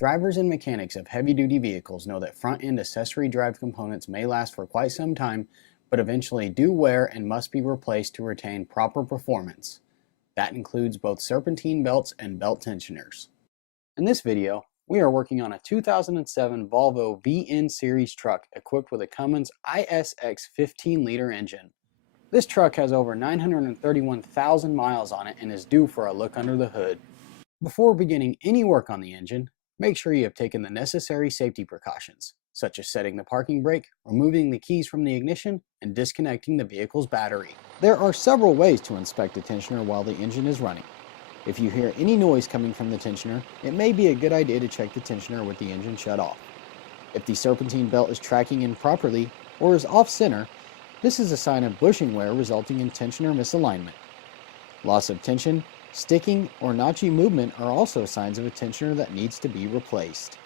Drivers and mechanics of heavy-duty vehicles know that front-end accessory drive components may last for quite some time, but eventually do wear and must be replaced to retain proper performance. That includes both serpentine belts and belt tensioners. In this video, we are working on a 2007 Volvo VN Series truck equipped with a Cummins ISX 15-liter engine. This truck has over 931,000 miles on it and is due for a look under the hood. Before beginning any work on the engine, make sure you have taken the necessary safety precautions, such as setting the parking brake, removing the keys from the ignition, and disconnecting the vehicle's battery. There are several ways to inspect the tensioner while the engine is running. If you hear any noise coming from the tensioner, it may be a good idea to check the tensioner with the engine shut off. If the serpentine belt is tracking improperly or is off-center, this is a sign of bushing wear resulting in tensioner misalignment. Loss of tension, sticking, or notchy movement are also signs of a tensioner that needs to be replaced.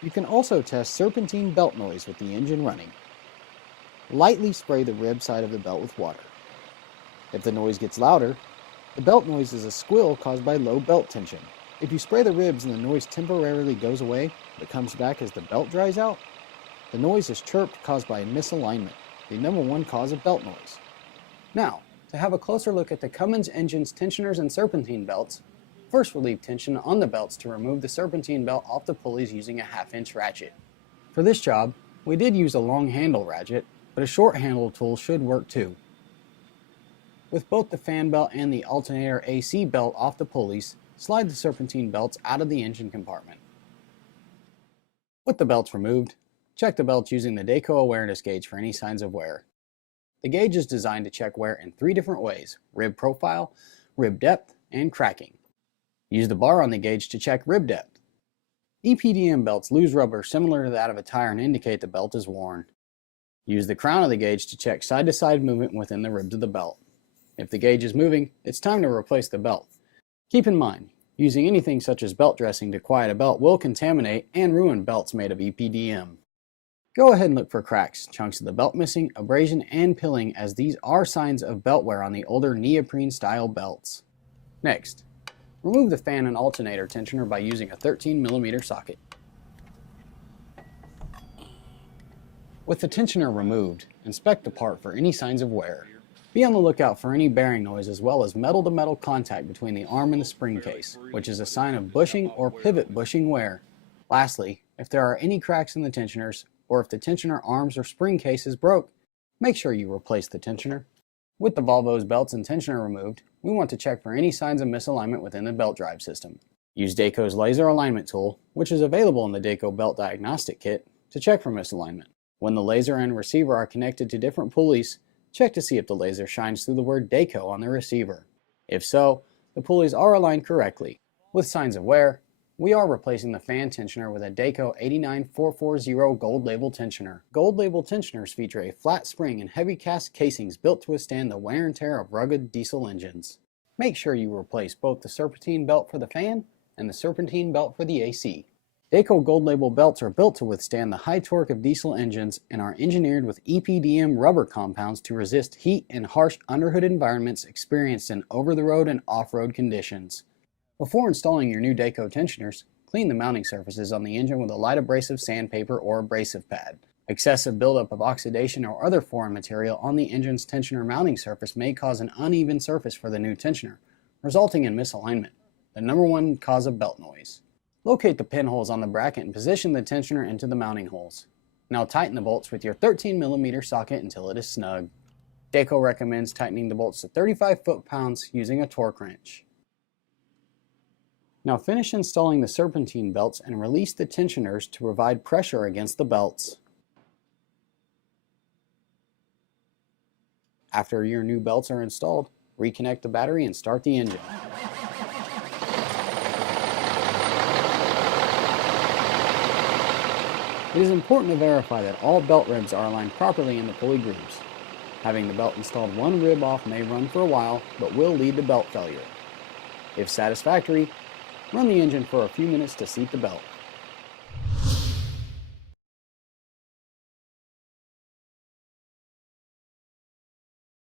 You can also test serpentine belt noise with the engine running. Lightly spray the rib side of the belt with water. If the noise gets louder, the belt noise is a squeal caused by low belt tension. If you spray the ribs and the noise temporarily goes away but comes back as the belt dries out, the noise is chirped caused by misalignment, the #1 cause of belt noise. Now, to have a closer look at the Cummins engine's tensioners and serpentine belts, first relieve tension on the belts to remove the serpentine belt off the pulleys using a 1/2-inch ratchet. For this job, we did use a long handle ratchet, but a short handle tool should work too. With both the fan belt and the alternator AC belt off the pulleys, slide the serpentine belts out of the engine compartment. With the belts removed, check the belts using the Dayco awareness gauge for any signs of wear. The gauge is designed to check wear in 3 different ways: rib profile, rib depth, and cracking. Use the bar on the gauge to check rib depth. EPDM belts lose rubber similar to that of a tire and indicate the belt is worn. Use the crown of the gauge to check side-to-side movement within the ribs of the belt. If the gauge is moving, it's time to replace the belt. Keep in mind, using anything such as belt dressing to quiet a belt will contaminate and ruin belts made of EPDM. Go ahead and look for cracks, chunks of the belt missing, abrasion, and pilling, as these are signs of belt wear on the older neoprene-style belts. Next, remove the fan and alternator tensioner by using a 13mm socket. With the tensioner removed, inspect the part for any signs of wear. Be on the lookout for any bearing noise as well as metal-to-metal contact between the arm and the spring case, which is a sign of bushing or pivot bushing wear. Lastly, if there are any cracks in the tensioners, or if the tensioner arms or spring case is broke, make sure you replace the tensioner. With the Volvo's belts and tensioner removed, we want to check for any signs of misalignment within the belt drive system. Use Dayco's laser alignment tool, which is available in the Dayco belt diagnostic kit, to check for misalignment. When the laser and receiver are connected to different pulleys, check to see if the laser shines through the word Dayco on the receiver. If so, the pulleys are aligned correctly. With signs of wear, we are replacing the fan tensioner with a Dayco 89440 Gold Label tensioner. Gold Label tensioners feature a flat spring and heavy cast casings built to withstand the wear and tear of rugged diesel engines. Make sure you replace both the serpentine belt for the fan and the serpentine belt for the AC. Dayco Gold Label belts are built to withstand the high torque of diesel engines and are engineered with EPDM rubber compounds to resist heat and harsh underhood environments experienced in over-the-road and off-road conditions. Before installing your new Dayco tensioners, clean the mounting surfaces on the engine with a light abrasive sandpaper or abrasive pad. Excessive buildup of oxidation or other foreign material on the engine's tensioner mounting surface may cause an uneven surface for the new tensioner, resulting in misalignment, the #1 cause of belt noise. Locate the pinholes on the bracket and position the tensioner into the mounting holes. Now tighten the bolts with your 13mm socket until it is snug. Dayco recommends tightening the bolts to 35 foot-pounds using a torque wrench. Now finish installing the serpentine belts and release the tensioners to provide pressure against the belts. After your new belts are installed, reconnect the battery and start the engine. It is important to verify that all belt ribs are aligned properly in the pulley grooves. Having the belt installed one rib off may run for a while, but will lead to belt failure. If satisfactory, run the engine for a few minutes to seat the belt.